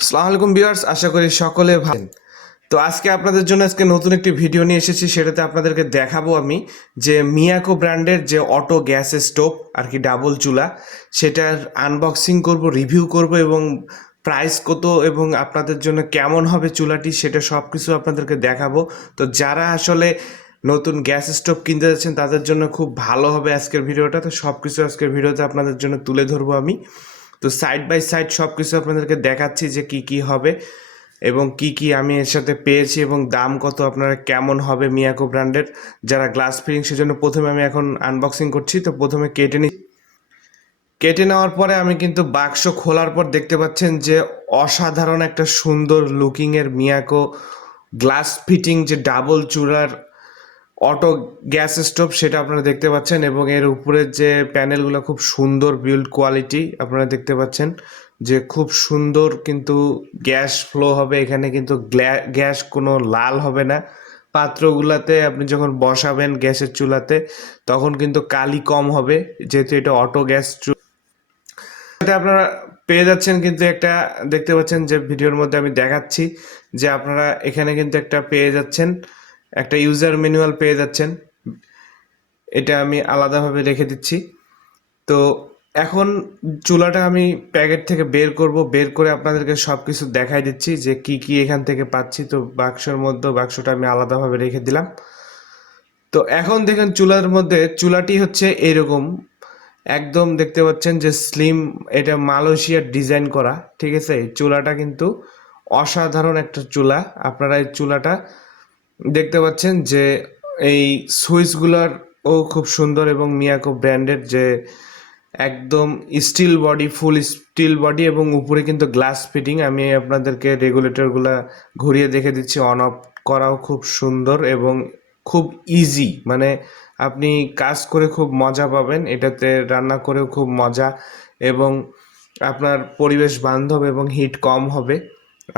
আসসালামু আলাইকুম ভিউয়ার্স, আশা করি সকলে ভালো আছেন। তো আজকে আপনাদের জন্য নতুন একটি ভিডিও নিয়ে এসেছি। সেটাতে আপনাদেরকে দেখাবো আমি যে মিয়াকো ব্র্যান্ডের যে অটো গ্যাস স্টোভ আর কি ডাবল চুলা, সেটার আনবক্সিং করব, রিভিউ করব এবং প্রাইস কত এবং আপনাদের জন্য কেমন হবে চুলাটি সেটা সব কিছু আপনাদেরকে দেখাবো। তো যারা আসলে নতুন গ্যাস স্টোভ কিনতে যাচ্ছেন তাদের জন্য খুব ভালো হবে আজকের ভিডিওটা। তো সব কিছু আজকের ভিডিওতে আপনাদের জন্য তুলে ধরবো আমি। তো সাইড বাই সাইড সব কিছু আপনাদেরকে দেখাচ্ছি যে কি কি হবে এবং কি কি আমি এর সাথে পেয়েছি এবং দাম কত, আপনারা কেমন হবে মিয়াকো ব্র্যান্ডের যারা গ্লাস ফিটিং। সেজন্য প্রথমে আমি এখন আনবক্সিং করছি। তো প্রথমে কেটে নেওয়ার পরে আমি কিন্তু বাক্স খোলার পর দেখতে পাচ্ছেন যে অসাধারণ একটা সুন্দর লুকিংয়ের মিয়াকো গ্লাস ফিটিং যে ডাবল চুলার অটো গ্যাস স্টোভ, সেটা আপনারা দেখতে পাচ্ছেন এবং এর উপরে যে প্যানেলগুলো খুব সুন্দর বিল্ড কোয়ালিটি আপনারা দেখতে পাচ্ছেন যে খুব সুন্দর কিন্তু গ্যাস ফ্লো হবে এখানে, কিন্তু গ্যাস কোনো লাল হবে না। পাত্রগুলাতে আপনি যখন বসাবেন গ্যাসের চুলাতে তখন কিন্তু কালি কম হবে, যেহেতু এটা অটো গ্যাস চুলা। এটা আপনারা পেয়ে যাচ্ছেন কিন্তু একটা, দেখতে পাচ্ছেন যে ভিডিওর মধ্যে আমি দেখাচ্ছি যে আপনারা এখানে কিন্তু একটা পেয়ে যাচ্ছেন, একটা ইউজার ম্যানুয়াল পেয়ে যাচ্ছেন। এটা আমি আলাদাভাবে রেখে দিচ্ছি। তো এখন চুলাটা আমি প্যাকেট থেকে বের করব, বের করে আপনাদেরকে সব কিছু দেখাই দিচ্ছি যে কি কি এখান থেকে পাচ্ছি। তো বাক্সের মধ্যে বাক্সটা আমি আলাদাভাবে রেখে দিলাম। তো এখন দেখেন চুলার মধ্যে, চুলাটি হচ্ছে এরকম একদম দেখতে পাচ্ছেন যে স্লিম, এটা মালয়েশিয়ার ডিজাইন করা, ঠিক আছে। এই চুলাটা কিন্তু অসাধারণ একটা চুলা। আপনারা এই চুলাটা দেখতে পাচ্ছেন যে এই সুইচগুলোর ও খুব সুন্দর এবং মিয়াকো ব্র্যান্ডের যে একদম স্টিল বডি, ফুল স্টিল বডি এবং উপরে কিন্তু গ্লাস ফিটিং। আমি আপনাদেরকে রেগুলেটরগুলো ঘুরিয়ে দেখে দিচ্ছি। অন অফ করাও খুব সুন্দর এবং খুব ইজি, মানে আপনি কাজ করে খুব মজা পাবেন, এটাতে রান্না করেও খুব মজা এবং আপনার পরিবেশ বান্ধব এবং হিট কম হবে।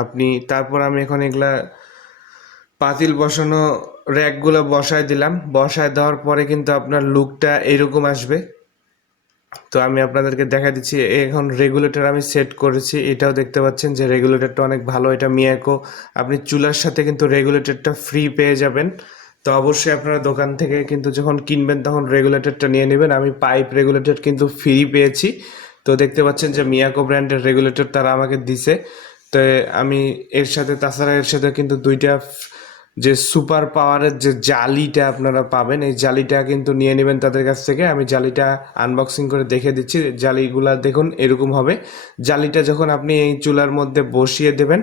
আপনি তারপর আমি এখন এগুলা পাতিল বসানো র্যাকগুলো বসায় দিলাম। বসায় দেওয়ার পরে কিন্তু আপনার লুকটা এরকম আসবে। তো আমি আপনাদেরকে দেখা দিচ্ছি এখন রেগুলেটর আমি সেট করেছি। এটাও দেখতে পাচ্ছেন যে রেগুলেটরটা অনেক ভালো, এটা মিয়াকো। আপনি চুলার সাথে কিন্তু রেগুলেটরটা ফ্রি পেয়ে যাবেন। তো অবশ্যই আপনারা দোকান থেকে কিন্তু যখন কিনবেন তখন রেগুলেটরটা নিয়ে নেবেন। আমি পাইপ রেগুলেটর কিন্তু ফ্রি পেয়েছি। তো দেখতে পাচ্ছেন যে মিয়াকো ব্র্যান্ডের রেগুলেটর তারা আমাকে দিছে। তো আমি এর সাথে, তাছাড়া এর সাথে কিন্তু দুইটা যে সুপার পাওয়ারের যে জালিটা আপনারা পাবেন, এই জালিটা কিন্তু নিয়ে নেবেন তাদের কাছ থেকে। আমি জালিটা আনবক্সিং করে দেখে দিচ্ছি। জালিগুলা দেখুন এরকম হবে। জালিটা যখন আপনি এই চুলার মধ্যে বসিয়ে দেবেন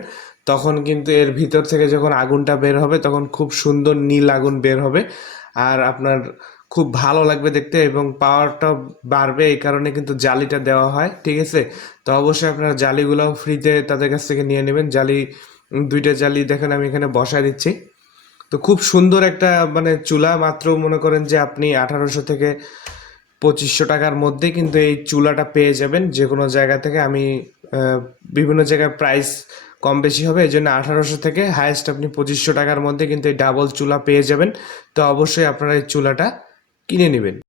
তখন কিন্তু এর ভিতর থেকে যখন আগুনটা বের হবে তখন খুব সুন্দর নীল আগুন বের হবে আর আপনার খুব ভালো লাগবে দেখতে এবং পাওয়ারটা বাড়বে। এই কারণে কিন্তু জালিটা দেওয়া হয়, ঠিক আছে। তো অবশ্যই আপনারা জালিগুলোও ফ্রিতে তাদের কাছ থেকে নিয়ে নেবেন। জালি, দুইটা জালি দেখেন আমি এখানে বসায় দিচ্ছি। তো খুব সুন্দর একটা মানে চুলা, মাত্র মনে করেন যে আপনি 1800 থেকে 2500 টাকার মধ্যে কিন্তু এই চুলাটা পেয়ে যাবেন যে কোনো জায়গা থেকে। আমি বিভিন্ন জায়গায় প্রাইস কম বেশি হবে, এই জন্য 1800 থেকে হায়েস্ট আপনি 2500 টাকার মধ্যে কিন্তু এই ডাবল চুলা পেয়ে যাবেন। তো অবশ্যই আপনারা এই চুলাটা কিনে নেবেন।